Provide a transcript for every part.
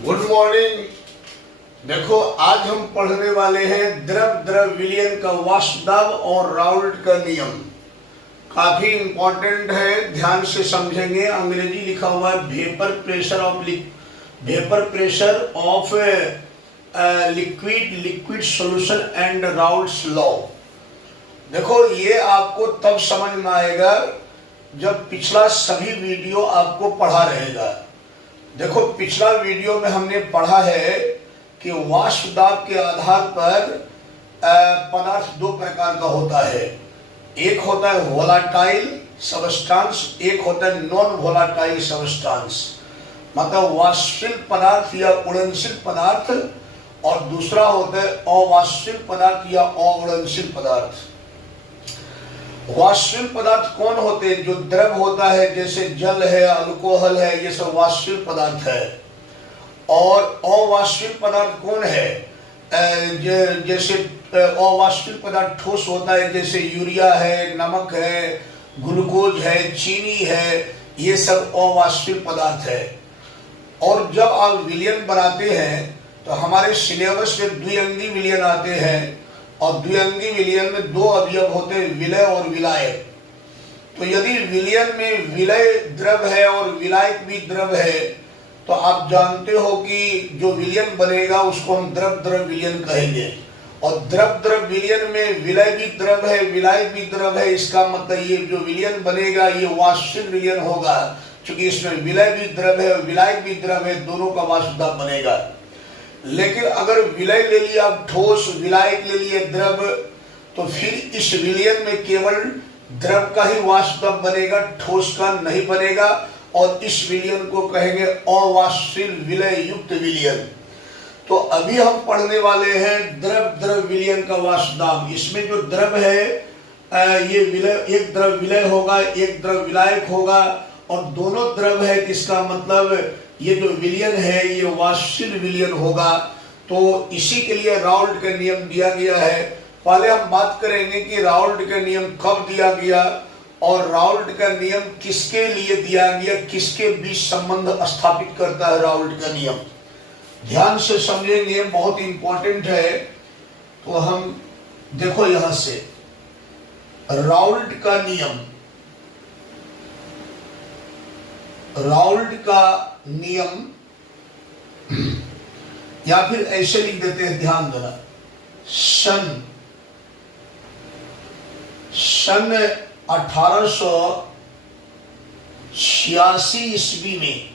Good morning. देखो आज हम पढ़ने वाले हैं द्रव द्रव विलयन का वाष्पदाब और राउल्ट का नियम। काफी इंपॉर्टेंट है, ध्यान से समझेंगे। अंग्रेजी लिखा हुआ है vapour pressure of liquid solution and Raoult's law. देखो ये आपको तब समझ में आएगा जब पिछला सभी वीडियो आपको पढ़ा रहेगा। देखो पिछला वीडियो में हमने पढ़ा है कि वाष्प दाब के आधार पर पदार्थ दो प्रकार का होता है। एक होता है वोलाटाइल सबस्टांस, एक होता है नॉन वोलाटाइल सबस्टांस, मतलब वाष्पशील पदार्थ या उड़नशील पदार्थ, और दूसरा होता है अवाष्पशील पदार्थ या अउड़नशील पदार्थ। वाष्पशील पदार्थ कौन होते हैं? जो द्रव होता है, जैसे जल है, अल्कोहल है, ये सब वाष्पशील पदार्थ है। और अवाष्पशील पदार्थ कौन है? जैसे अवाष्पशील पदार्थ ठोस होता है, जैसे यूरिया है, नमक है, ग्लूकोज है, चीनी है, ये सब अवाष्पशील पदार्थ है। और जब आप विलयन बनाते हैं तो हमारे सिलेबस में द्विअंगी विलयन आते हैं, और द्विअंगी विलयन में दो अवयव होते हैं, विलय और विलायक। तो यदि विलयन में विलय द्रव है और विलायक भी द्रव है तो आप जानते हो कि जो विलयन बनेगा उसको हम द्रव द्रव विलयन कहेंगे। और द्रव द्रव विलयन में विलय भी द्रव है, विलायक भी द्रव है। इसका मतलब ये जो विलयन बनेगा ये वाष्पशील विलयन होगा, क्योंकि इसमें विलय भी द्रव है और विलायक भी द्रव है, दोनों का वाष्पदाब बनेगा। लेकिन अगर विलय ले लिया आप ठोस, विलायक ले लिए द्रव, तो फिर इस विलयन में केवल द्रव का ही वाष्पदाब बनेगा, ठोस का नहीं बनेगा, और इस विलयन को कहेंगे अवाष्पशील विलय युक्त विलयन। तो अभी हम पढ़ने वाले हैं द्रव द्रव विलयन का वाष्पदाब। इसमें जो द्रव है ये विलय, एक द्रव विलय होगा, एक द्रव विलायक होगा, और दोनों द्रव है, इसका मतलब ये जो विलयन है ये वाष्पशील विलयन होगा। तो इसी के लिए राउल्ट का नियम दिया गया है। पहले हम बात करेंगे कि राउल्ट का नियम कब दिया गया और राउल्ट का नियम किसके लिए दिया गया, किसके बीच संबंध स्थापित करता है राउल्ट का नियम। ध्यान से समझेंगे, बहुत इंपॉर्टेंट है। तो हम देखो यहां से राउल्ट का नियम, राउल्ट का नियम, या फिर ऐसे लिख देते हैं, ध्यान देना। सन 1886 ईस्वी में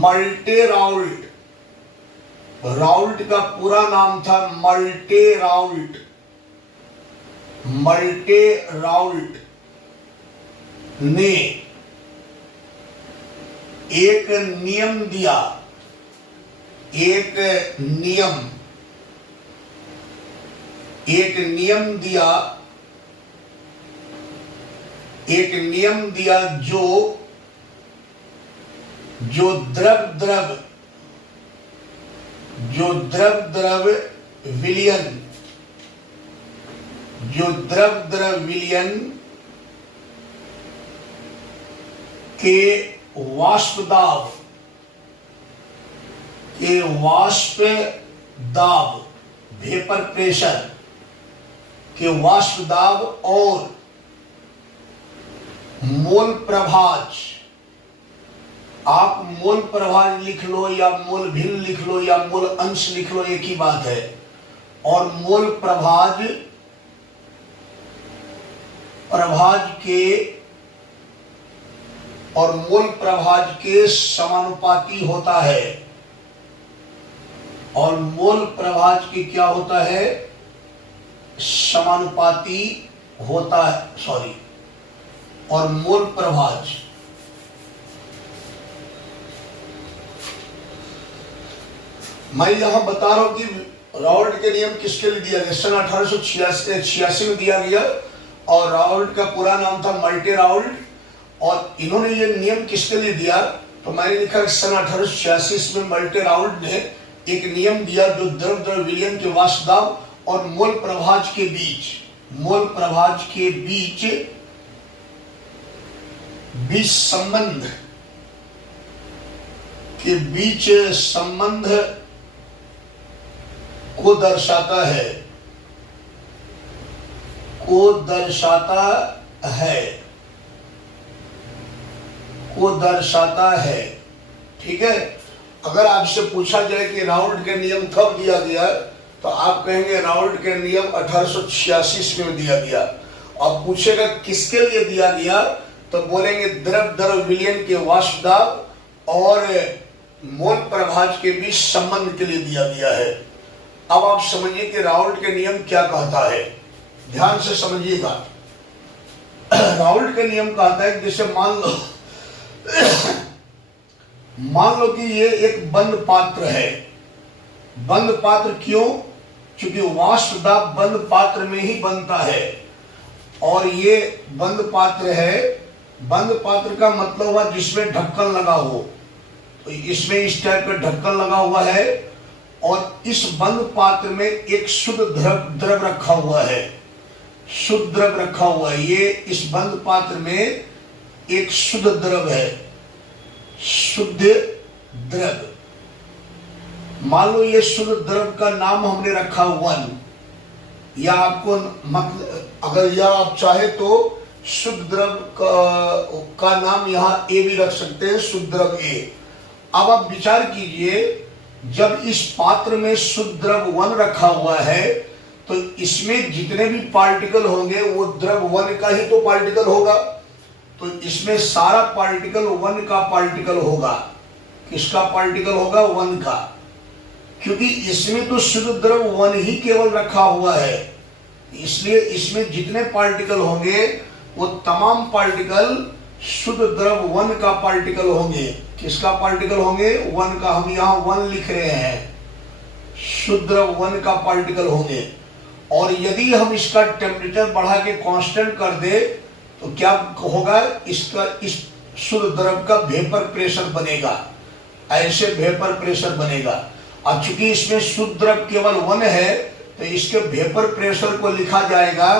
मल्टे राउल्ट, राउल्ट का पूरा नाम था मल्टे राउल्ट, मल्टे राउल्ट ने एक नियम दिया, एक नियम दिया जो द्रव द्रव विलयन के वाष्पदाब वेपर प्रेशर के वाष्पदाब और मोल प्रभाज, आप मोल प्रभाज लिख लो या मोल भिन्न लिख लो या मोल अंश लिख लो, एक ही बात है। और मोल प्रभाज के समानुपाती होता है। और मोल प्रभाज की क्या होता है? समानुपाती होता है, सॉरी। और मोल प्रभाज, मैं यहां बता रहा हूं कि राउल्ट के नियम किसके लिए दिया गया। सन 1886 में दिया गया, और राउल्ट का पूरा नाम था मल्टे राउल्ट। और इन्होंने ये नियम किसके लिए दिया? तो मैंने लिखा सन 1886 में मल्टे राउल्ट ने एक नियम दिया जो द्रव द्रव विलयन के वाष्पदाब और मोल प्रभाज के बीच संबंध के बीच संबंध को दर्शाता है, को दर्शाता है, को दर्शाता है। ठीक है, अगर आपसे पूछा जाए कि राउल्ट के नियम कब दिया गया, तो आप कहेंगे राउल्ट के नियम 1886 में दिया गया। और पूछेगा किसके लिए दिया गया, तो बोलेंगे द्रव द्रव विलयन के वाष्प दाब और मोल प्रभाज के बीच संबंध के लिए दिया गया है। अब आप समझिए कि राउल्ट के नियम क्या कहता है, ध्यान से समझिएगा। राउल्ट के नियम कहता है, जैसे मान लो कि ये एक बंद पात्र है। बंद पात्र क्यों? क्योंकि वाष्प दाब बंद पात्र में ही बनता है, और ये बंद पात्र है। बंद पात्र का मतलब हुआ जिसमें ढक्कन लगा हो, तो इसमें इस टाइप का ढक्कन लगा हुआ है, और इस बंद पात्र में एक शुद्ध द्रव रखा हुआ है, शुद्ध द्रव रखा हुआ है। ये इस बंद पात्र में एक शुद्ध द्रव है, शुद्ध द्रव। मान लो ये शुद्ध द्रव का नाम हमने रखा 1, या आपको अगर या आप चाहे तो शुद्ध द्रव का नाम यहाँ ए भी रख सकते हैं, शुद्ध द्रव ए। अब आप विचार कीजिए, जब इस पात्र में शुद्ध द्रव 1 रखा हुआ है, तो इसमें जितने भी पार्टिकल होंगे वो द्रव 1 का ही तो पार्टिकल होगा। तो इसमें सारा पार्टिकल 1 का पार्टिकल होगा। किसका पार्टिकल होगा? 1 का, क्योंकि इसमें तो शुद्ध द्रव 1 ही केवल रखा हुआ है। इसलिए इसमें जितने पार्टिकल होंगे वो तमाम पार्टिकल शुद्ध द्रव 1 का पार्टिकल होंगे। किसका पार्टिकल होंगे? 1 का। हम यहाँ 1 लिख रहे हैं, शुद्ध द्रव 1 का पार्टिकल होंगे। और यदि हम इसका टेम्परेचर बढ़ा के कांस्टेंट कर दे, तो क्या होगा? इसका इस शुद्ध द्रव का वेपर प्रेशर बनेगा, ऐसे वेपर प्रेशर बनेगा। अब चूंकि इसमें शुद्ध द्रव केवल 1 है, तो इसके वेपर प्रेशर को लिखा जाएगा,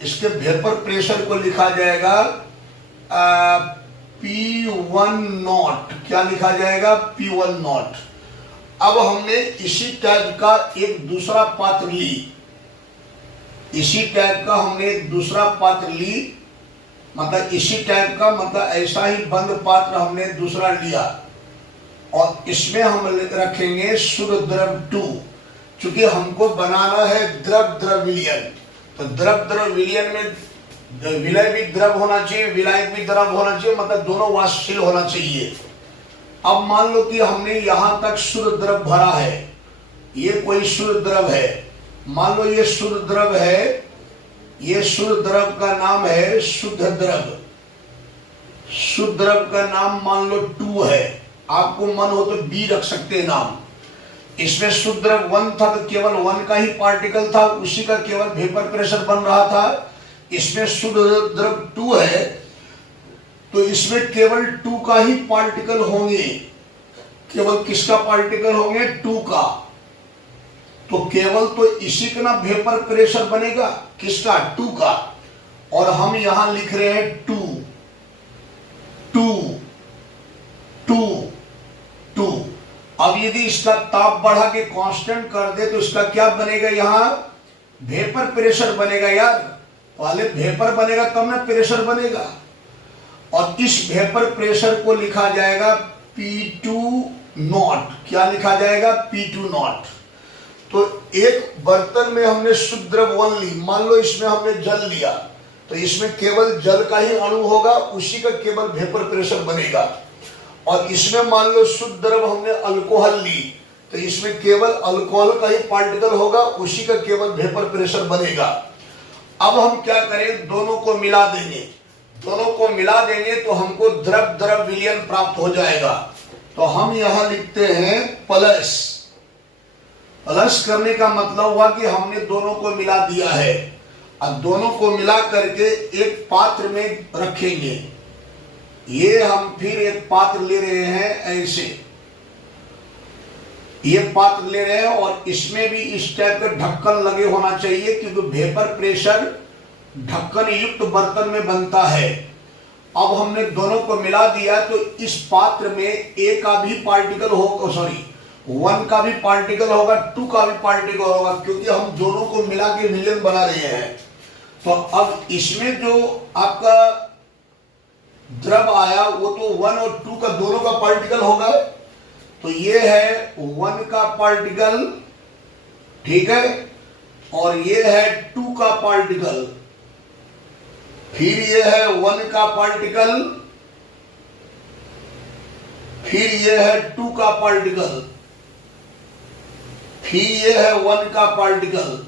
इसके वेपर प्रेशर को लिखा जाएगा P1 नॉट। क्या लिखा जाएगा? P1 not. अब हमने इसी टाइप का एक दूसरा पात्र ली, इसी टाइप का हमने एक दूसरा पात्र ली, मतलब इसी टाइप का, मतलब ऐसा ही बंद पात्र हमने दूसरा लिया, और इसमें हम रखेंगे शुद्ध द्रव 2। चूंकि हमको बनाना है द्रव द्रव विलयन, तो द्रव द्रव विलयन में विलय भी द्रव होना चाहिए, विलायक भी द्रव होना चाहिए, मतलब दोनों वाष्पशील होना चाहिए। अब मान लो कि हमने यहां तक शुद्ध द्रव भरा है, ये कोई शुद्ध द्रव है, मान लो ये शुद्ध द्रव है, ये शुद्ध द्रव का नाम है शुद्ध द्रव। शुद्ध द्रव का नाम मान लो 2 है, आपको मन हो तो बी रख सकते हैं नाम। इसमें शुद्ध द्रव 1 था, तो केवल 1 का ही पार्टिकल था, उसी का केवल वेपर प्रेशर बन रहा था। इसमें शुद्ध द्रव 2 है, तो इसमें केवल 2 का ही पार्टिकल होंगे। केवल किसका पार्टिकल होंगे? 2 का। तो केवल तो इसी का ना वेपर प्रेशर बनेगा, किसका? 2 का। और हम यहां लिख रहे हैं 2 2 2 2। अब यदि इसका ताप बढ़ा के कांस्टेंट कर दे, तो इसका क्या बनेगा? यहां वेपर प्रेशर बनेगा यार, पहले वेपर बनेगा तब ना प्रेशर बनेगा। और इस वेपर प्रेशर को लिखा जाएगा P2 नॉट। क्या लिखा जाएगा? P2 not. तो एक बर्तन में हमने शुद्ध द्रव 1 ली, मान लो इसमें हमने जल लिया, तो इसमें केवल जल का ही अणु होगा, उसी का केवल वेपर प्रेशर बनेगा। और इसमें मान लो शुद्ध द्रव हमने अल्कोहल ली, तो इसमें केवल अल्कोहल का ही पार्टिकल होगा, उसी का केवल वेपर प्रेशर बनेगा। अब हम क्या करें? दोनों को मिला देंगे, दोनों को मिला देंगे तो हमको द्रव द्रव विलयन प्राप्त हो जाएगा। तो हम यहां लिखते हैं प्लस। प्लस करने का मतलब हुआ कि हमने दोनों को मिला दिया है। अब दोनों को मिला करके एक पात्र में रखेंगे। ये हम फिर एक पात्र ले रहे हैं, ऐसे ये पात्र ले रहे हैं, और इसमें भी इस टाइप का ढक्कन लगे होना चाहिए, क्योंकि वेपर प्रेशर ढक्कन युक्त बर्तन में बनता है। अब हमने दोनों को मिला दिया तो इस पात्र में ए का भी पार्टिकल होगा, सॉरी 1 का भी पार्टिकल होगा, 2 का भी पार्टिकल होगा, क्योंकि हम दोनों को मिला के विलयन बना रहे हैं। तो अब इसमें जो आपका द्रव आया वो तो 1 और 2 का दोनों का पार्टिकल होगा। तो ये है 1 का पार्टिकल, ठीक है, और ये है 2 का पार्टिकल, फिर ये है 1 का पार्टिकल, फिर ये है 2 का पार्टिकल, फिर ये है 1 का पार्टिकल,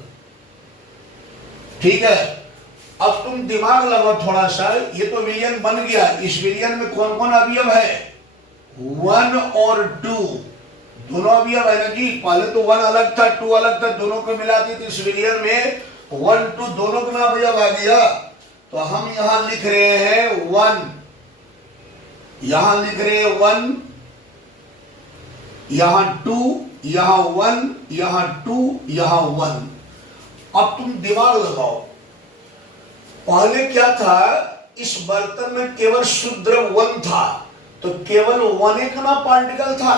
ठीक है। अब तुम दिमाग लगाओ थोड़ा सा, ये तो विलयन बन गया, इस विलयन में कौन कौन अवयव है? 1 और 2 दोनों अवयव है ना जी। पहले तो 1 अलग था, 2 अलग था, दोनों को मिला दी तो इस विलयन में 1 2 दोनों का अवयव आ गया। तो हम यहां लिख रहे हैं 1, यहां लिख रहे हैं 1, यहां 2, यहां 1, यहां 2, यहां 1। अब तुम दिमाग लगाओ, पहले क्या था, इस बर्तन में केवल शुद्ध द्रव 1 था, तो केवल 1 का पार्टिकल था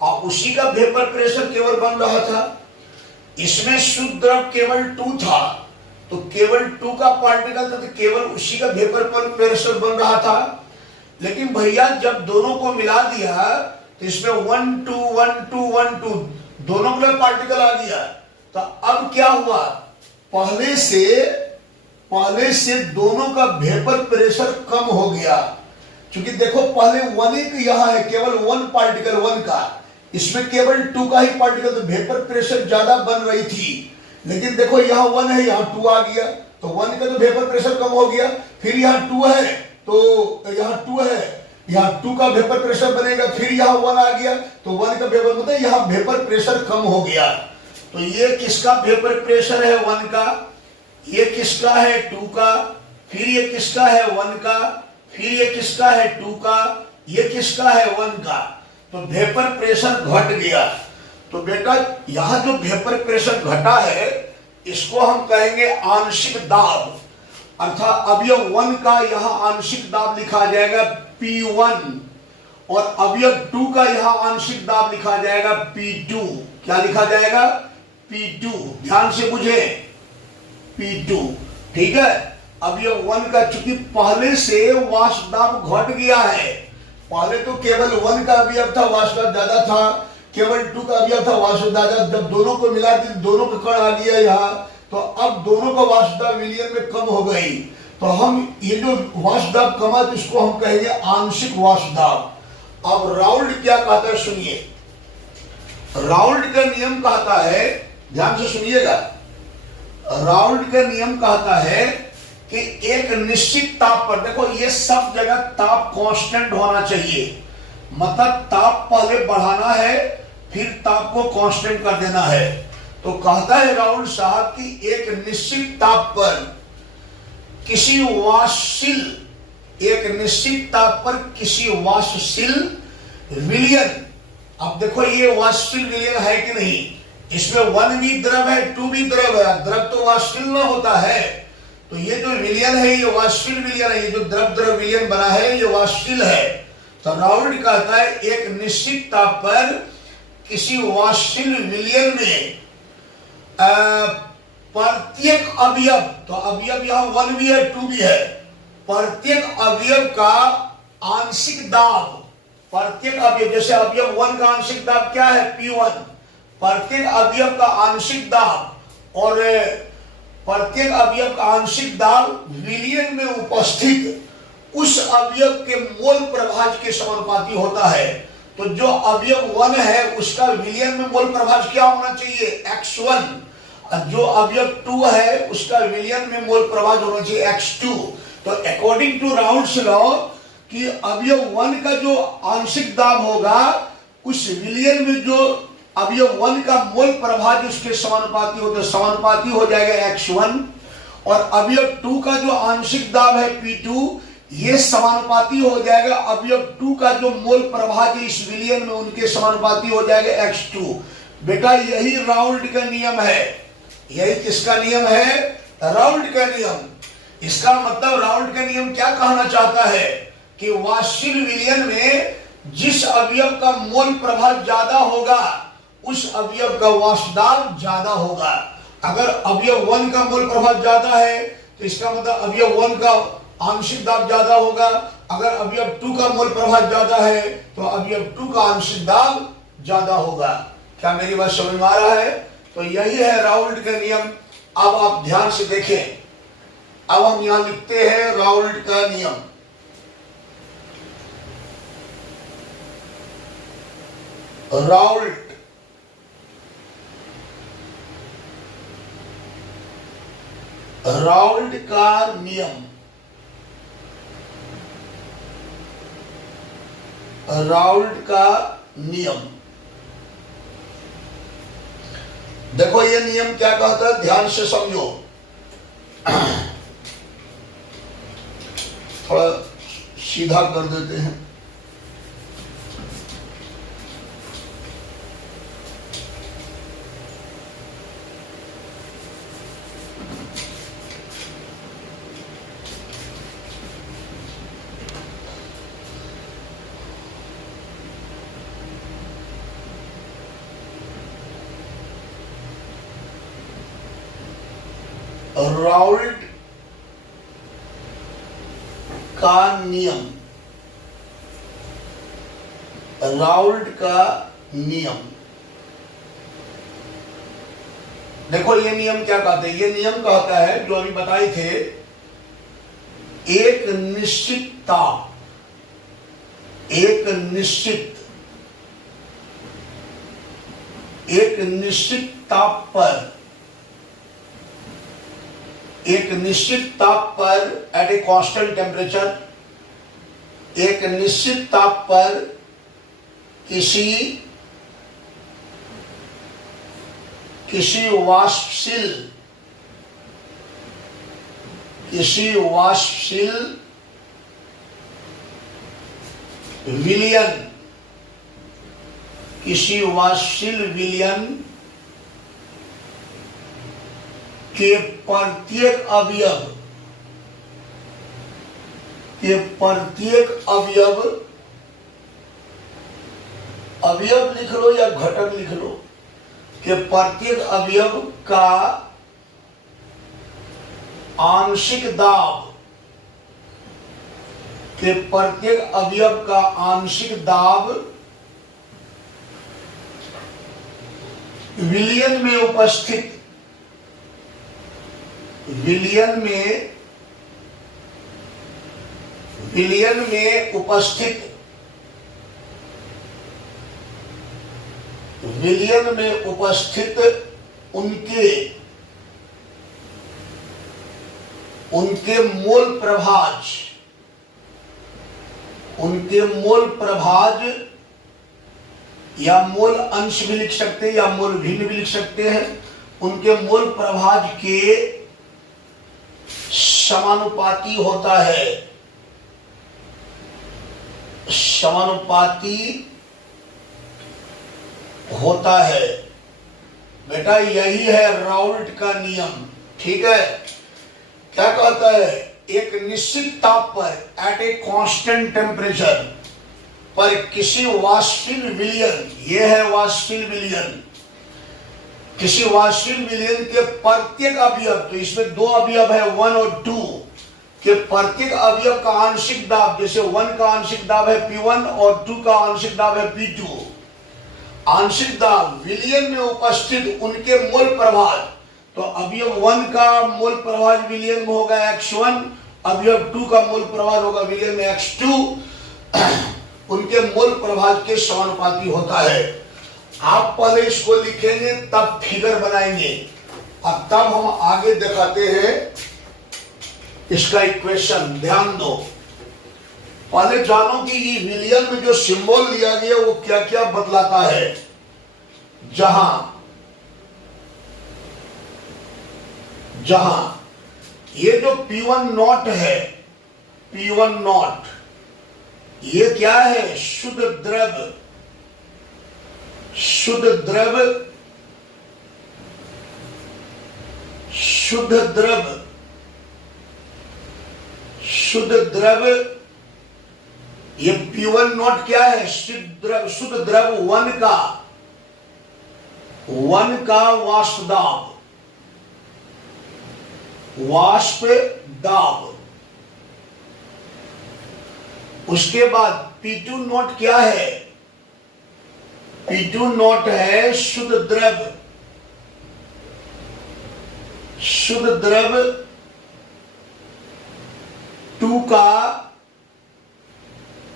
और उसी का वेपर प्रेशर केवल बन रहा था। इसमें शुद्ध द्रव केवल 2 था, तो केवल 2 का पार्टिकल था, तो केवल उसी का वेपर प्रेशर बन रहा था। लेकिन भैया जब दोनों को मिला दिया तो इसमें 1 2 1 2 1 2 दोनों का पार्टिकल आ गया। तो अब क्या हुआ, पहले से दोनों का वेपर प्रेशर कम हो गया, क्योंकि देखो पहले 1 एक यहां है, केवल 1 पार्टिकल 1 का, इसमें केवल 2 का ही पार्टिकल, तो वेपर प्रेशर ज्यादा बन रही थी। लेकिन देखो यहाँ 1 है, यहाँ 2 आ गया, तो 1 का तो वेपर प्रेशर कम हो गया। फिर यहाँ 2 है, तो यहाँ 2 है, यहाँ 2 का वेपर प्रेशर बनेगा, फिर यहाँ 1 आ गया, तो 1 का वेपर मतलब यहाँ वेपर प्रेशर कम हो गया। तो ये किसका वेपर प्रेशर है? 1 का। ये किसका है? 2 का। फिर ये किसका है? 1 का। फिर ये किसका है? 2 का। ये किसका है? 1 का। तो वेपर प्रेशर घट गया। तो बेटा यहां जो वेपर प्रेशर घटा है इसको हम कहेंगे आंशिक दाब, अर्थात अवयव 1 का यहां आंशिक दाब लिखा जाएगा P1 और अवयव 2 का यहां आंशिक दाब लिखा जाएगा P2। क्या लिखा जाएगा? P2। ध्यान से बुझे, P2, ठीक है। अवयव 1 का चूंकि पहले से वाष्प दाब घट गया है, पहले तो केवल 1 का अवयव था, वाष्प दाब ज्यादा था, केवल 2 का अवयव था, वाष्प दाब ज्यादा। जब दोनों को मिला दी, दोनों का कण आ गया यहाँ, तो अब दोनों का वाष्प दाब विलयन में कम हो गई। तो हम ये जो वाष्प दाब कमा तो इसको हम कहेंगे आंशिक वाष्प दाब। अब राउल्ट क्या कहता है सुनिए, राउल्ट का नियम कहता है, ध्यान से सुनिएगा, राउल्ट का नियम कहता है कि एक निश्चित ताप पर, देखो ये सब जगह ताप कांस्टेंट होना चाहिए, मतलब ताप पहले बढ़ाना है फिर ताप को कांस्टेंट कर देना है। तो कहता है राउल्ट साहब कि एक निश्चित ताप पर किसी वाष्पशील, एक निश्चित ताप पर किसी वाष्पशील विलयन, अब देखो ये वाष्पशील विलयन है कि नहीं, इसमें 1 भी द्रव है 2 भी द्रव है, द्रव तो वाष्पशील न होता है, तो ये जो विलयन है ये वाष्पशील विलयन है, ये जो द्रव द्रव विलयन बना है ये वाष्पशील है। तो राउल्ट कहता है एक निश्चित ताप पर किसी वाष्पशील विलयन में प्रत्येक अवयव, तो अवयव यहाँ 1 भी है 2 भी है, प्रत्येक अवयव का आंशिक दाब, प्रत्येक अवयव, जैसे अवयव 1 का आंशिक दाब क्या है? P1। प्रत्येक अवयव का आंशिक दाब और प्रत्येक अवयव का आंशिक दाब विलयन में उपस्थित उस अवयव के मोल प्रभाज के समानुपाती होता है। तो जो अवयव 1 है उसका विलयन में मोल प्रभाज क्या होना चाहिए? X1। जो अवयव 2 है उसका विलयन में मोल प्रभाज होना चाहिए X2। तो अकॉर्डिंग टू राउल्ट्स लॉ कि अवयव 1 का जो आंशिक दाब होगा उस विलयन में जो अवयव 1 का मोल प्रभाज उसके समानुपाती हो, तो समानुपाती हो जाएगा X1, और अवयव 2 का जो आंशिक दाब है P2 ये समानुपाती हो जाएगा अवयव 2 का जो मोल प्रभाज है इस विलयन में उनके समानुपाती हो जाएगा X2। बेटा यही राउल्ट का नियम है, यही किसका नियम है? राउल्ट का नियम। इसका मतलब राउल्ट का नियम क्या कहना चाहता है कि वाष्पशील विलयन में जिस अवयव का मोल प्रभाव ज्यादा होगा उस अवयव का वाष्प दाब ज्यादा होगा। अगर अवयव 1 का मोल प्रभाव ज्यादा है तो इसका मतलब अवयव 1 का आंशिक दाब ज्यादा होगा। अगर अवयव 2 का मोल प्रभाव ज्यादा है तो अवयव 2 का आंशिक दाब ज्यादा होगा। क्या मेरी बात समझ में आ रहा है? तो यही है राउल्ट का नियम। अब आप ध्यान से देखें, अब हम यहां लिखते हैं राउल्ट का नियम। राउल्ट का नियम, राउल्ट का नियम। देखो ये नियम क्या कहता है, ध्यान से समझो। थोड़ा सीधा कर देते हैं। राउल्ट का नियम, राउल्ट का नियम। देखो ये नियम क्या कहते हैं, ये नियम कहता है जो अभी बताए थे, एक निश्चित ताप, एक निश्चित ताप पर, एक निश्चित ताप पर एट ए कांस्टेंट टेम्परेचर, एक निश्चित ताप पर किसी वाष्पशील विलयन के प्रत्येक अवयव लिख लो या घटक लिख लो, कि प्रत्येक अवयव का आंशिक दाब, के प्रत्येक अवयव का आंशिक दाब विलयन में उपस्थित उनके मोल प्रभाज या मोल अंश भी लिख सकते हैं या मोल भिन्न भी लिख सकते हैं, उनके मोल प्रभाज के समानुपाती होता है। बेटा यही है राउल्ट का नियम। ठीक है, क्या कहता है, एक निश्चित ताप पर एट ए कांस्टेंट टेम्परेचर पर किसी वाष्पशील विलयन, ये है वाष्पशील विलयन, किसी वाष्पशील विलयन के प्रत्येक अवयव, तो इसमें 2 अवयव है 1 और 2, के प्रत्येक अवयव का आंशिक दाब, जैसे 1 का आंशिक दाब है P1 और 2 का आंशिक दाब है P2, आंशिक दाब विलयन में उपस्थित उनके मोल प्रभाव, तो अवयव 1 का मोल प्रभाव विलयन में होगा X1, अवयव 2 का मोल प्रभाव होगा विलयन में X2, उनके मोल प्रभाव के समानुपाती होता है। आप पहले इसको लिखेंगे तब फिगर बनाएंगे, अब तब हम आगे दिखाते हैं इसका इक्वेशन। ध्यान दो, पहले जानो कि ये विलयन में जो सिंबल लिया गया वो क्या क्या बतलाता है। जहां ये जो P1 नॉट है, P1 नॉट, ये क्या है, शुद्ध द्रव शुद्ध द्रव, ये P1 नॉट क्या है? शुद्ध द्रव वन का वाष्प दाब। उसके बाद P2 नॉट क्या है? P2 नॉट है शुद्ध द्रव 2 का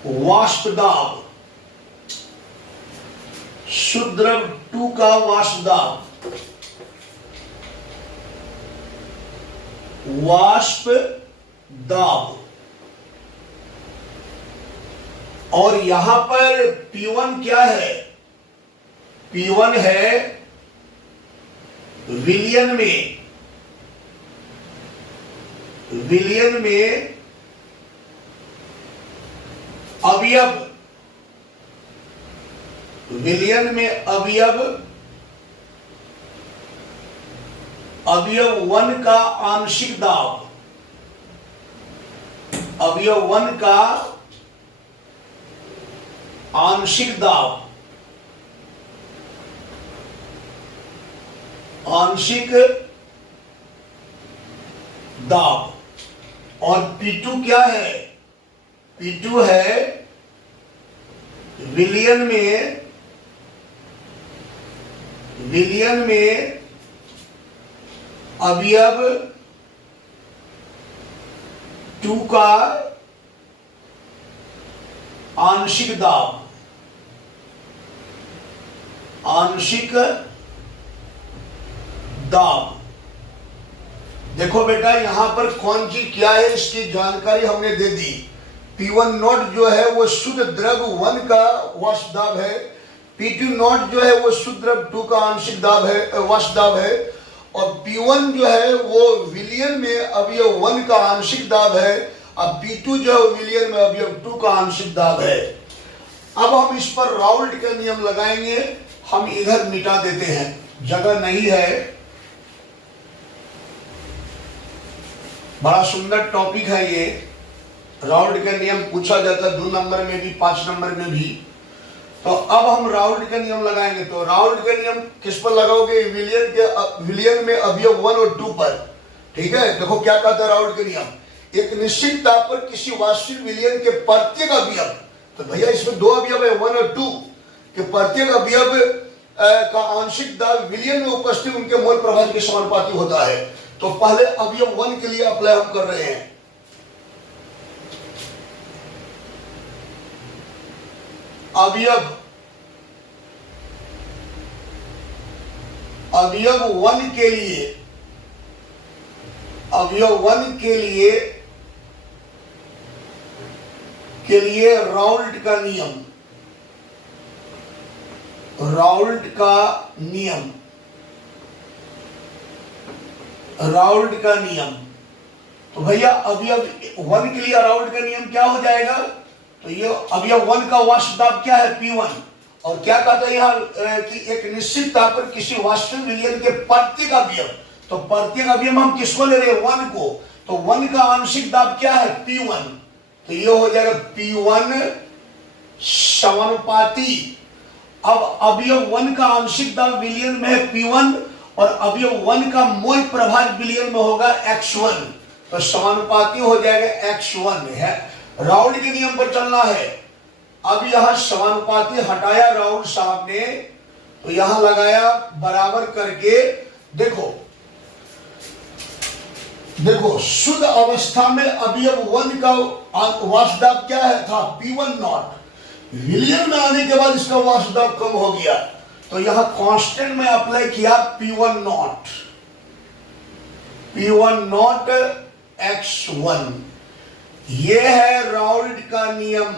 वाष्प दाब। शुद्ध द्रव 2 का वाष्प दाब। और यहां पर P1 क्या है? P1 है विलयन में अवयव, विलयन में अवयव 1 का आंशिक दाब। अवयव 1 का आंशिक दाब, और P2 क्या है? P2 है विलयन में अवयव 2 का आंशिक दाब। देखो बेटा, यहां पर कौन सी क्या है इसकी जानकारी हमने दे दी। P1 नॉट जो है वो शुद्ध द्रव 1 का वाष्प दाब है। P2 नॉट जो है वो शुद्ध द्रव 2 का आंशिक दाब है, वाष्प दाब है। और P1 जो है वो विलयन में अवयव 1 का आंशिक दाब है। अब P2 जो है विलयन में अवयव 2 का आंशिक दाब है। अब हम इस पर राउल्ट का नियम लगाएंगे। हम इधर मिटा देते हैं, जगह नहीं है। बड़ा सुंदर टॉपिक है ये। राउल्ट का नियम पूछा जाता है 2 नंबर में भी, 5 नंबर में भी। तो अब हम राउल्ट का नियम लगाएंगे। तो राउल्ट का नियम किस पर लगाओगे? विलयन में अवयव 1 और 2 पर। ठीक है, देखो क्या कहता है राउल्ट का नियम। एक निश्चित ताप पर किसी वास्तविक विलयन के प्रत्येक अवयव, तो भैया इसमें 2 अवयव है 1 और 2, के प्रत्येक अवयव का आंशिक दाब विलयन में उपस्थित उनके मोल प्रभाव के समानुपाती होता है। तो पहले अवयव 1 के लिए अप्लाई हम कर रहे हैं। अवयव 1 के लिए राउल्ट का नियम। तो भैया अवयव 1 के लिए राउल्ट का नियम क्या हो जाएगा? तो ये अवयव 1 का वाष्प दाब क्या है? P1। और क्या कहता है यहाँ कि एक निश्चित ताप पर किसी वास्तविक विलयन के प्रत्येक अवयव, तो प्रत्येक अवयव हम किसको ले रहे हैं? 1 को। तो 1 का आंशिक दाब क्या है? P1। तो ये हो जाएगा P1 समानुपाती। अब अवयव 1 का आंशिक दाब विलयन में है P1 और अवयव 1 का मोल प्रभाव विलयन में होगा X1। तो समानुपाती हो जाएगा X1 है। राउल्ट के नियम पर चलना है। अब यहां समानुपाती हटाया राउल्ट साहब ने, तो यहां लगाया बराबर करके। देखो शुद्ध अवस्था में अवयव 1 का वाष्प दाब क्या है था? P1 not. विलयन में आने के बाद इसका वाष्प दाब कम हो गया, तो यहां कांस्टेंट में अप्लाई किया P1 नॉट X1। ये है राउल्ट का नियम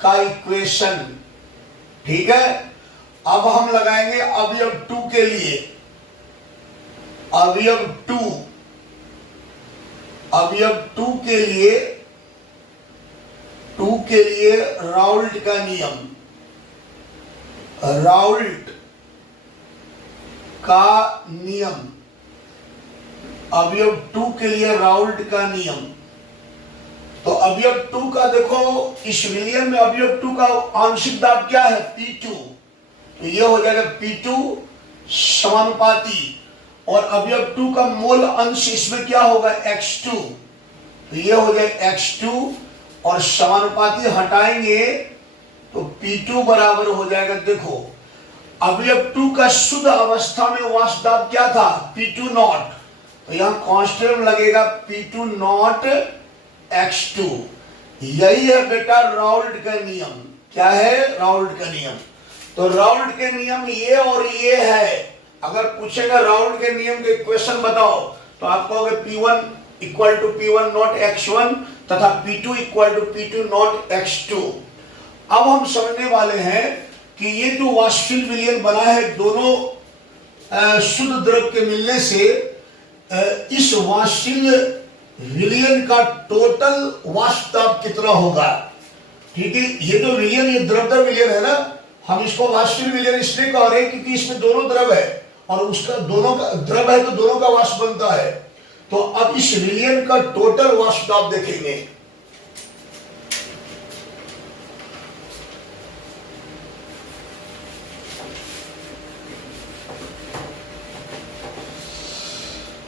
का इक्वेशन। ठीक है, अब हम लगाएंगे अवयव 2 के लिए। अवयव 2 के लिए राउल्ट का नियम। अवयव 2 के लिए राउल्ट का नियम। तो अवयव 2 का देखो, इस विलयन में अवयव 2 का आंशिक दाब क्या है? P2। तो ये हो जाएगा P2 समानुपाती, और अवयव 2 का मोल अंश इसमें क्या होगा? X2। तो ये हो जाएगा X2, और समानुपाती हटाएंगे तो P2 बराबर हो जाएगा, देखो अवयव 2 का शुद्ध अवस्था में वाष्प दाब क्या था? P2 not. तो यहां कांस्टेंट लगेगा P2 नॉट X2। यही है बेटा राउल्ट का नियम। क्या है? राउल्ट का नियम। तो राउल्ट के नियम ये और ये है। अगर पूछेगा राउल्ट के नियम के इक्वेशन बताओ, तो आप कहोगे P1 equal to P1 not X1 तथा P2 equal to P2 not X2। अब हम समझने वाले हैं कि ये जो वाष्पशील विलयन बना है दोनों शुद्ध द्रव के मिलने से, इस वाष्पशील विलयन का टोटल वाष्प दाब कितना होगा? ठीक है, ये जो विलयन, ये द्रव विलयन है ना, हम इसको वाष्पशील विलयन इसलिए कह रहे हैं क्योंकि इसमें दोनों द्रव है, और उसका दोनों का द्रव है तो दोनों का वाष्प बनता है। तो अब इस विलयन का टोटल वाष्प दाब देखेंगे।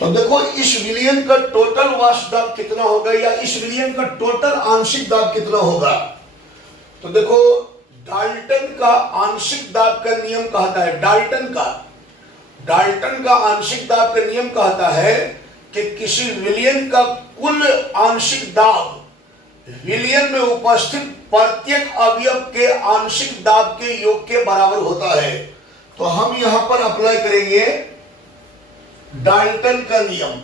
तो देखो इस विलयन का टोटल वाष्प दाब कितना होगा, या इस विलयन का टोटल आंशिक दाब कितना होगा? तो देखो डाल्टन का आंशिक दाब का नियम कहता है, डाल्टन का आंशिक दाब का नियम कहता है कि किसी विलयन का कुल आंशिक दाब विलयन में उपस्थित प्रत्येक अवयव के आंशिक दाब के योग के बराबर होता है। तो हम यहां पर अप्लाई करेंगे डाल्टन का नियम।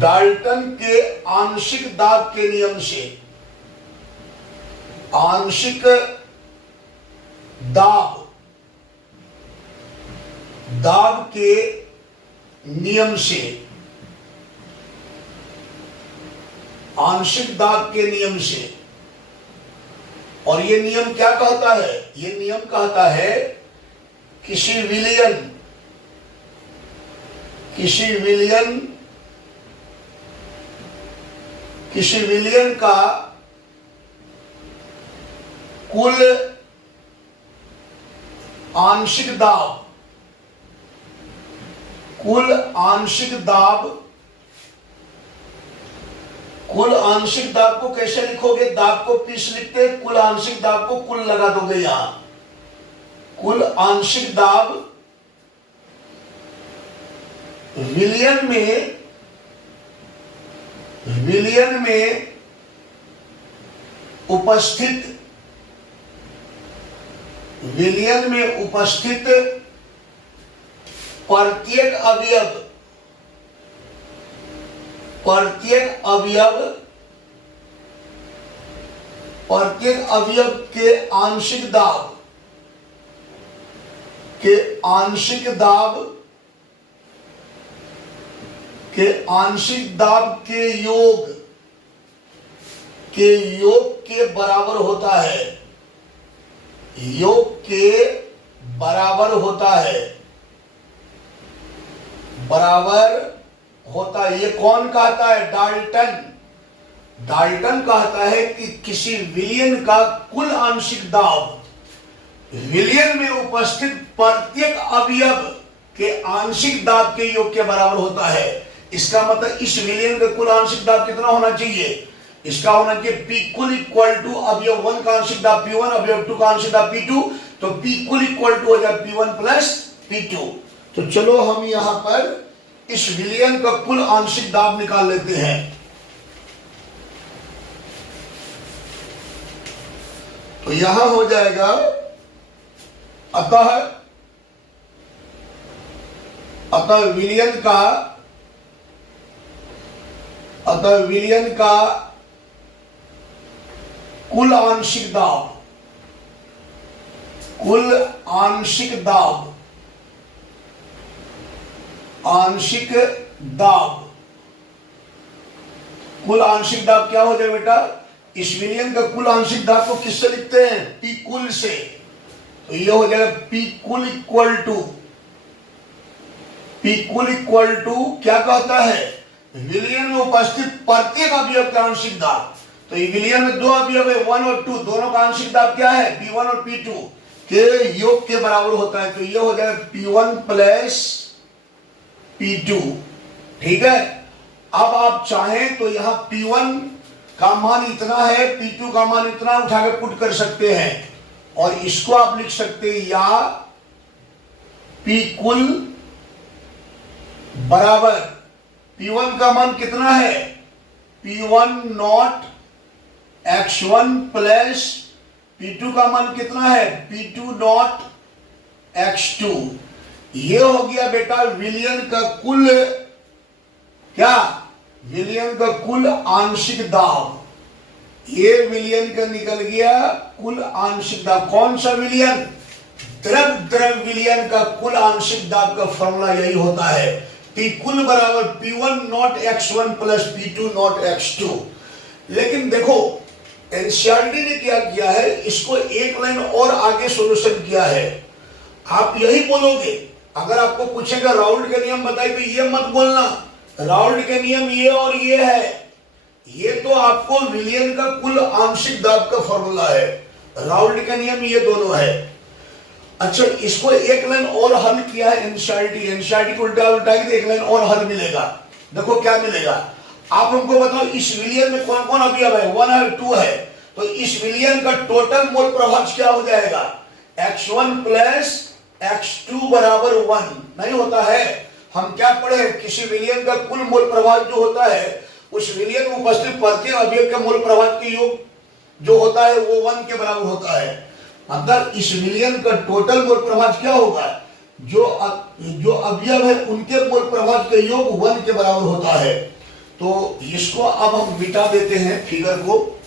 डाल्टन के आंशिक दाब के नियम से, आंशिक दाब के नियम से, आंशिक दाब के नियम से। और ये नियम क्या कहता है? ये नियम कहता है किसी विलयन का कुल आंशिक दाब को कैसे लिखोगे? दाब को पीस लिखते हैं, कुल आंशिक दाब को कुल लगा दोगे यहां। कुल आंशिक दाब विलयन में उपस्थित प्रत्येक अवयव के आंशिक दाब के योग के बराबर होता है। ये कौन कहता है? डाल्टन कहता है कि किसी विलयन का कुल आंशिक दाब विलयन में उपस्थित प्रत्येक अवयव के आंशिक दाब के योग के बराबर होता है। इसका मतलब इस विलयन का कुल आंशिक दाब कितना होना चाहिए? इसका होना चाहिए P कुल इक्वल टू अवयव 1 का आंशिक दाब P1, अवयव 2 का आंशिक दाब P2। तो P कुल इक्वल टू हो जाए P1 प्लस P2। तो चलो हम यहां पर इस विलयन का कुल आंशिक दाब निकाल लेते हैं। तो यहां हो जाएगा, अतः विलयन का कुल आंशिक दाब क्या हो जाए बेटा? इस विलयन का कुल आंशिक दाब को किससे लिखते हैं? P कुल से। तो ये हो जाएगा P कुल इक्वल टू पी कुल इक्वल टू क्या कहता है, विलयन में उपस्थित प्रत्येक अवयव का आंशिक दाब। तो ये विलयन में दो अवयव है 1 और 2, दोनों का आंशिक दाब क्या है, P1 और P2 के योग के बराबर होता है। तो ये हो जाएगा P1 प्लस P2। ठीक है, अब आप चाहें तो यहां P1 का मान इतना है, P2 का मान इतना, उठा के पुट कर सकते हैं और इसको आप लिख सकते हैं या P कुल बराबर P1 का मान कितना है, P1 not x1 plus P2 का मान कितना है, P2 नॉट x2। ये हो गया बेटा विलयन का कुल, क्या, विलयन का कुल आंशिक दाब। ये विलयन का निकल गया कुल आंशिक दाब। कौन सा विलयन, द्रव विलयन का कुल आंशिक दाब का फॉर्मूला यही होता है, P कुल बराबर P1 not x1 plus P2 not x2। लेकिन देखो एनसीईआरटी ने क्या किया है, इसको एक लाइन और आगे सॉल्यूशन किया है। आप यही बोलोगे, अगर आपको पूछेगा राउल्ट के नियम बताइए, तो ये मत बोलना राउल्ट के नियम ये और ये है, ये तो आपको विलयन का कुल आंशिक दाब का फॉर्मूला है। राउल्ट का नियम ये दोनों है। अच्छा, इसको एक लाइन और हल किया है एनसीईआरटी को उल्टा उल्टा के एक लाइन और हल मिलेगा। देखो क्या मिलेगा, आप हमको बताओ इस विलयन में कौन कौन अवयव है, 1 है 2 है, तो इस विलयन का टोटल मोल प्रभाज क्या हो जाएगा, x1 प्लस x2 बराबर 1 नहीं होता है। हम क्या पढ़े, किसी विलयन का कुल मोल प्रभाज जो होता है, उस विलयन में उपस्थित प्रत्येक अवयव के मोल प्रभाज के योग जो होता है वो 1 के बराबर होता है। मतलब इस विलयन का टोटल मोल प्रभाज क्या होगा, जो अवयव है उनके मोल प्रभाज के योग 1 के बराबर होता है। तो इसको अब हम मिटा देते हैं फिगर को,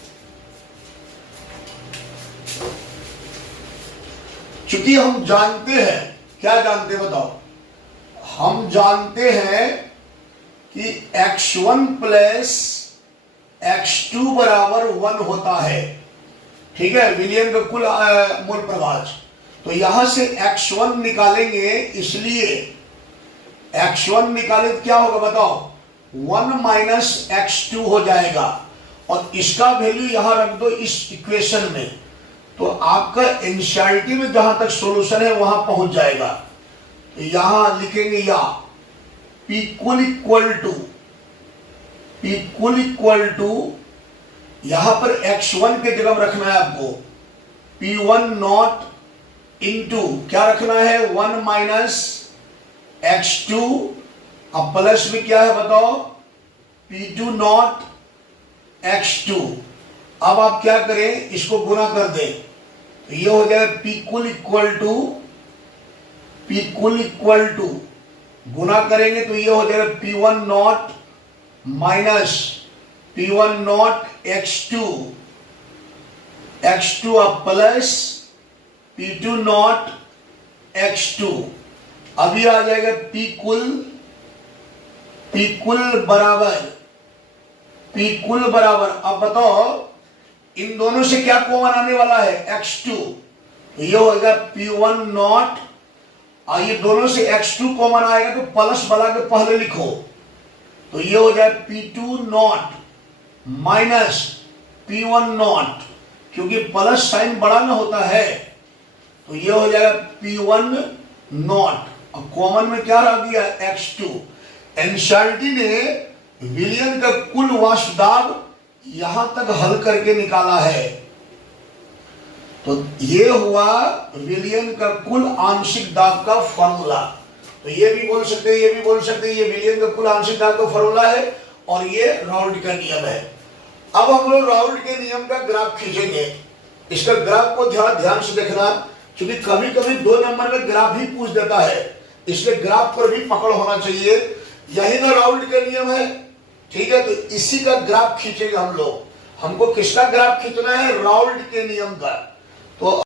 चूंकि हम जानते हैं, क्या जानते हैं बताओ, हम जानते हैं कि x1 प्लस x2 बराबर 1 होता है। ठीक है, विलयन का कुल मोल प्रभाज। तो यहां से x1 निकालेंगे, इसलिए x1 निकाले तो क्या होगा बताओ, 1 माइनस x2 हो जाएगा और इसका वैल्यू यहां रख दो इस इक्वेशन में, तो आपका एनसीईआरटी में जहां तक सॉल्यूशन है वहां पहुंच जाएगा। तो यहां लिखेंगे या P कुल इक्वल टू यहां पर x1 के जगह रखना है आपको P1 नॉट इंटू क्या रखना है, 1 माइनस x2, अब प्लस में क्या है बताओ, P2 नॉट x2। अब आप क्या करें, इसको गुना कर दें, तो ये हो जाएगा P कुल इक्वल टू गुना करेंगे तो ये हो जाएगा P1 not minus P1 not x2 अब प्लस P2 नॉट x2। अभी आ जाएगा P कुल बराबर, अब बताओ इन दोनों से क्या कॉमन आने वाला है, x2। तो ये होगा P1 नॉट, ये दोनों से x2 कॉमन आएगा तो प्लस वाला के पहले लिखो, तो ये हो जाए P2 not minus P1 not, क्योंकि प्लस साइन बड़ा ना होता है, तो ये हो जाएगा P1 नॉट। अब कॉमन में क्या रह गया, x2। एनसीईआरटी ने विलयन का कुल वाष्प दाब यहां तक हल करके निकाला है। तो ये हुआ विलयन का कुल आंशिक दाब का फॉर्मूला। तो ये भी बोल सकते हैं, ये भी बोल सकते हैं, ये विलयन का कुल आंशिक दाब का फॉर्मूला है और ये राउल्ट का नियम है। अब हम लोग राउल्ट के नियम का ग्राफ खींचेंगे। इसका ग्राफ को ध्यान से देखना, क्योंकि कभी कभी 2 नंबर में ग्राफ ही पूछ देता है, इसलिए ग्राफ पर भी पकड़ होना चाहिए। यही ना राउल्ट का नियम है, ठीक है। तो इसी का ग्राफ खींचेंगे हम लोग। हमको किसका ग्राफ खींचना है, राउल्ट के नियम का। तो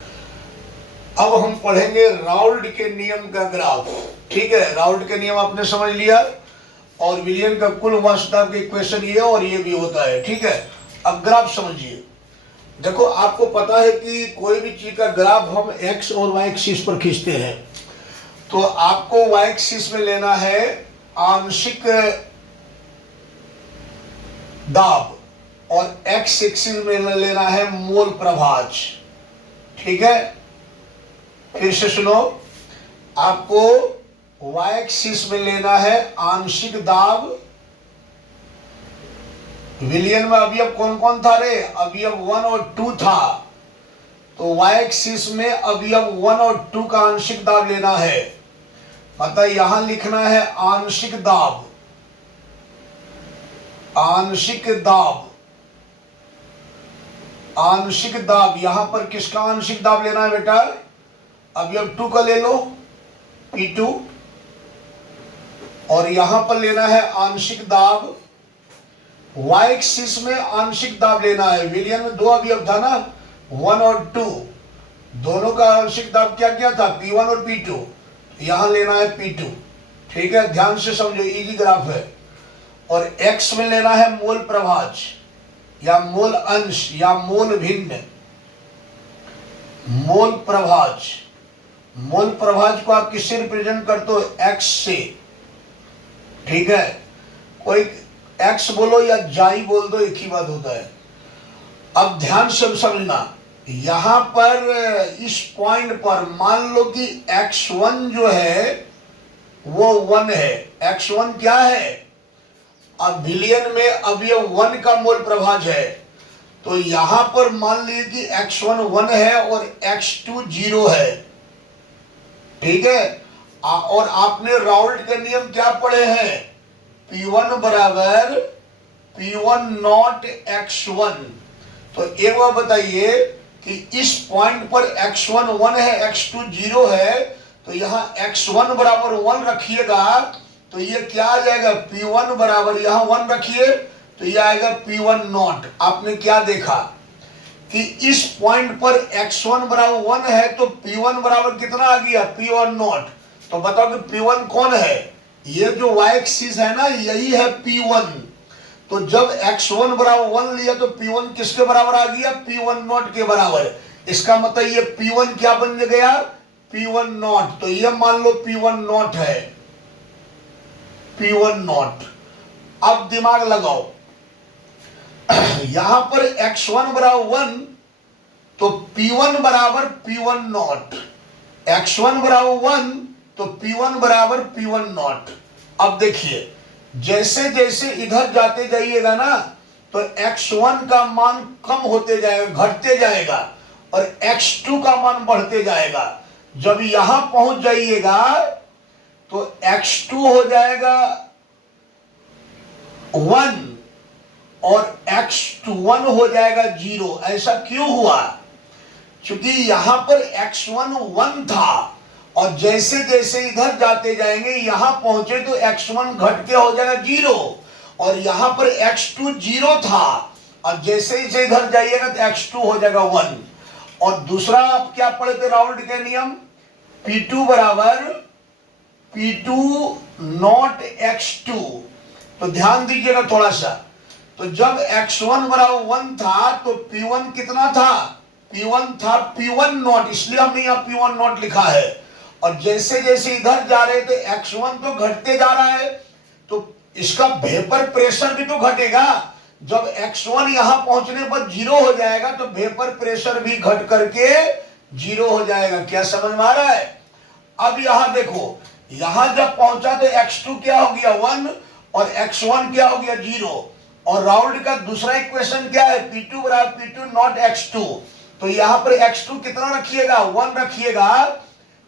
अब हम पढ़ेंगे राउल्ट के नियम का ग्राफ, ठीक है। राउल्ट के नियम आपने समझ लिया और विलयन का कुल वाष्प दाब के इक्वेशन ये और ये भी होता है, ठीक है। अब ग्राफ समझिए। देखो आपको पता है कि कोई भी चीज का ग्राफ हम एक्स और वाई एक्सिस पर खींचते हैं तो आपको y एक्सिस में लेना है आंशिक दाब और x एक्सिस में लेना है मोल प्रभाज। ठीक है, फिर से सुनो, आपको y एक्सिस में लेना है आंशिक दाब। विलियन में अवयव कौन कौन था रे? अवयव 1 और 2 था, तो y एक्सिस में अवयव 1 और 2 का आंशिक दाब लेना है। मतलब यहां लिखना है आंशिक दाब, आंशिक दाब, आंशिक दाब। यहां पर किसका आंशिक दाब लेना है बेटा? अवयव 2 का ले लो P2, और यहां पर लेना है आंशिक दाब। y एक्सिस में आंशिक दाब लेना है। विलियन में 2 अवयव था ना, 1 और 2, दोनों का आंशिक दाब क्या क्या था? P1 और P2। यहां लेना है P2। ठीक है, ध्यान से समझो, इजी ग्राफ है। और x में लेना है मोल प्रभाज या मोल अंश या मोल भिन्न। मोल प्रभाज, मोल प्रभाज को आप किससे रिप्रेजेंट करते हो? x से। ठीक है, कोई x बोलो या जाई बोल दो, एक ही बात होता है। अब ध्यान से समझना, यहां पर इस पॉइंट पर मान लो कि x1 जो है वो 1 है। x1 क्या है? अब विलियन में अवयव 1 का मोल प्रभाज है, तो यहां पर मान लीजिए कि x1 1 है और x2 0 है। ठीक है, और आपने राउल्ट के नियम क्या पढ़े हैं? P1 बराबर P1 नॉट x1। तो एक बार बताइए कि इस पॉइंट पर x1 1 है, x2 0 है, तो यहां x1 बराबर 1 रखिएगा तो ये क्या आ जाएगा? P1 बराबर, यहां 1 रखिए तो ये आएगा P1 नॉट। आपने क्या देखा कि इस पॉइंट पर x1 बराबर 1 है, तो P1 बराबर कितना आ गया? P1 not. तो बताओ कि P1 कौन है? ये जो y एक्सिस है ना, यही है P1। तो जब x1 बराबर 1 लिया तो P1 किसके बराबर आ गया? P1 नॉट के बराबर। इसका मतलब ये P1 क्या बन गया? P1 not. तो ये मान लो P1 नॉट है, P1 नॉट। अब दिमाग लगाओ, यहां पर x1 बराबर 1, तो P1 बराबर P1 नॉट। x1 बराबर 1 तो P1 बराबर P1 नॉट। अब देखिए, जैसे जैसे इधर जाते जाइएगा ना, तो x1 का मान कम होते जाएगा, घटते जाएगा, और x2 का मान बढ़ते जाएगा। जब यहां पहुंच जाइएगा तो x2 हो जाएगा 1 और x1 हो जाएगा 0। ऐसा क्यों हुआ? क्योंकि यहां पर x1 1 था, और जैसे जैसे इधर जाते जाएंगे, यहां पहुंचे तो x1 घट के हो जाएगा 0, और यहां पर x2 0 था, और जैसे जैसे इधर जाइएगा तो x2 हो जाएगा 1। और दूसरा आप क्या पढ़े थे राउल्ट के नियम? P2 बराबर P2 नॉट x2। तो ध्यान दीजिएगा थोड़ा सा, तो जब x1 बराबर 1 था तो P1 कितना था? P1 था P1 नॉट, इसलिए हमने यहाँ P1 नॉट लिखा है। और जैसे जैसे इधर जा रहे थे x1 तो घटते जा रहा है, तो इसका वेपर प्रेशर भी तो घटेगा। जब x1 यहां पहुंचने पर 0 हो जाएगा तो वेपर प्रेशर भी घट करके 0 हो जाएगा। क्या समझ में आ रहा है? अब यहां देखो, यहां जब पहुंचा तो x2 क्या हो गया? 1, और x1 क्या हो गया? 0। और राउल्ट का दूसरा इक्वेशन क्या है? P2 बराबर P2 नॉट x2। तो यहां पर x2 कितना रखिएगा? 1 रखिएगा,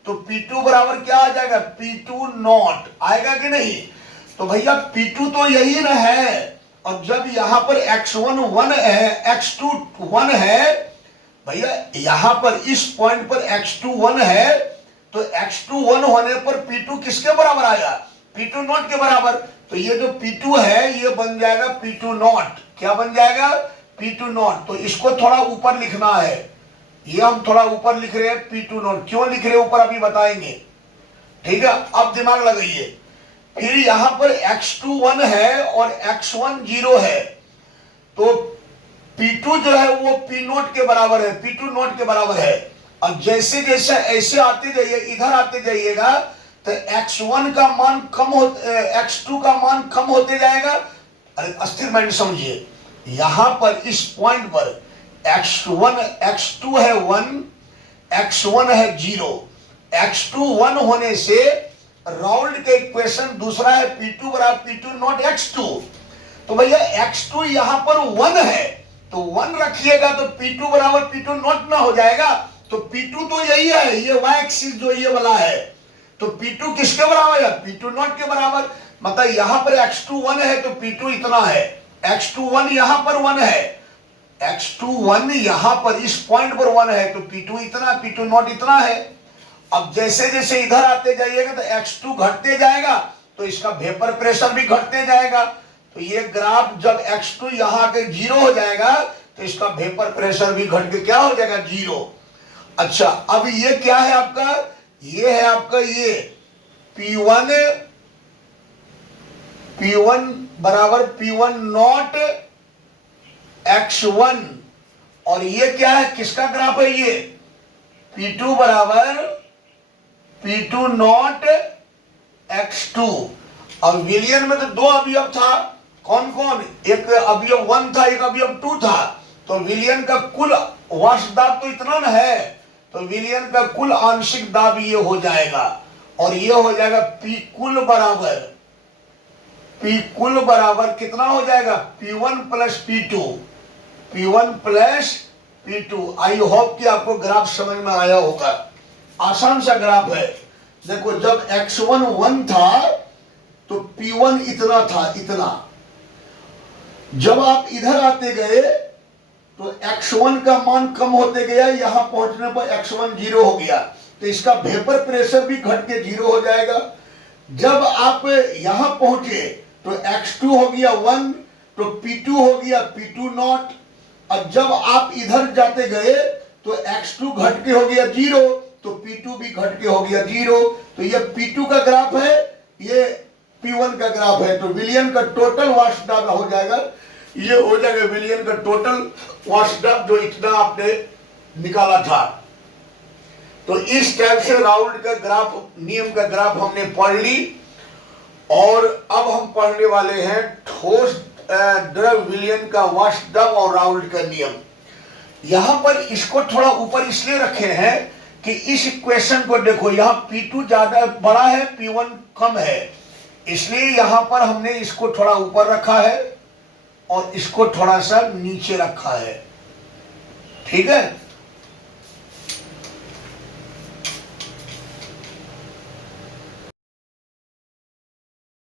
तो P2 बराबर क्या आ जाएगा? P2 नॉट आएगा कि नहीं? तो भैया P2 तो यही ना है, और जब यहां पर x1 1 है, x2 1 है, भैया यहां पर इस पॉइंट पर x2 1 है, तो x2 1 होने पर P2 किसके बराबर आया? P2 नॉट के बराबर। तो ये जो P2 है ये बन जाएगा P2 नॉट। क्या बन जाएगा? P2 not. तो इसको थोड़ा ऊपर लिखना है, ये हम थोड़ा ऊपर लिख रहे हैं P2 नॉट। क्यों लिख रहे हैं ऊपर अभी बताएंगे, ठीक है? अब दिमाग लगाइए, फिर यहां पर x2 1 है और x1 0 है, तो P2 जो है वो P नॉट के बराबर है, P2 नॉट के बराबर है। अब जैसे जैसे ऐसे आते जाइए, इधर आते जाइएगा, तो x1 का मान कम हो, x2 का मान कम होते जाएगा। अरे अस्थिर माइंड समझिए, यहां पर इस पॉइंट पर x2 है 1, x1 है 0। x2 1 होने से राउल्ड का इक्वेशन दूसरा है P2 बराबर P2 नॉट x2। तो भैया x2 यहां पर 1 है, तो 1 रखिएगा तो P2 बराबर P2 नॉट ना हो जाएगा। तो P2 तो यही है, ये y एक्सिस जो ये वाला है, तो P2 किसके बराबर है? P2 नॉट के बराबर। मतलब यहां पर x2 1 है तो P2 इतना है, x2 1 यहां पर 1 है, x2 1 यहां पर इस पॉइंट पर 1 है तो P2 इतना, P2 नॉट इतना है। अब जैसे जैसे इधर आते जाइएगा तो x2 घटते जाएगा तो इसका वेपर प्रेशर भी घटते जाएगा। तो ये ग्राफ जब x2 यहां के 0 हो जाएगा तो इसका वेपर प्रेशर भी घट के क्या हो जाएगा? 0। अच्छा, अब ये क्या है आपका? ये है आपका ये P1 बराबर P1 नॉट x1, और ये क्या है, किसका ग्राफ है? ये P2 बराबर P2 नॉट x2। अब विलियन में तो दो अवयव था, कौन कौन? एक अवयव 1 था, एक अवयव 2 था। तो विलियन का कुल वाष्प दाब तो इतना ना है, तो विलियन का कुल आंशिक दाब ये हो जाएगा, और ये हो जाएगा P कुल बराबर कितना हो जाएगा? P1 plus P2। I hope कि आपको ग्राफ समझ में आया होगा। आसान सा ग्राफ है। देखो, जब x1 1 था तो P1 इतना था, इतना। जब आप इधर आते गए तो x1 का मान कम होते गया, यहां पहुंचने पर x1 0 हो गया, तो इसका वेपर प्रेशर भी घट के 0 हो जाएगा। जब आप यहां पहुंचे तो x2 हो गया 1, तो P2 हो गया P2 नॉट। और जब आप इधर जाते गए तो x2 घट के हो गया 0, तो P2 भी घट के हो गया 0। तो ये P2 का ग्राफ है, ये P1 का ग्राफ है। तो विलियन का टोटल वाष्प दाब हो जाएगा, ये हो जाएगा विलियन का टोटल वाष्प दाब जो इतना आपने निकाला था। तो इस टाइप से राउल्ड का ग्राफ, नियम का ग्राफ हमने पढ़ ली। और अब हम पढ़ने वाले हैं ठोस द्रव विलयन का वाष्प दाब और राउल्ड का नियम। यहां पर इसको थोड़ा ऊपर इसलिए रखे हैं कि इस इक्वेशन को देखो, यहां P2 ज्यादा बड़ा है, P1 कम है, इसलिए यहां पर हमने इसको थोड़ा ऊपर रखा है और इसको थोड़ा सा नीचे रखा है। ठीक है।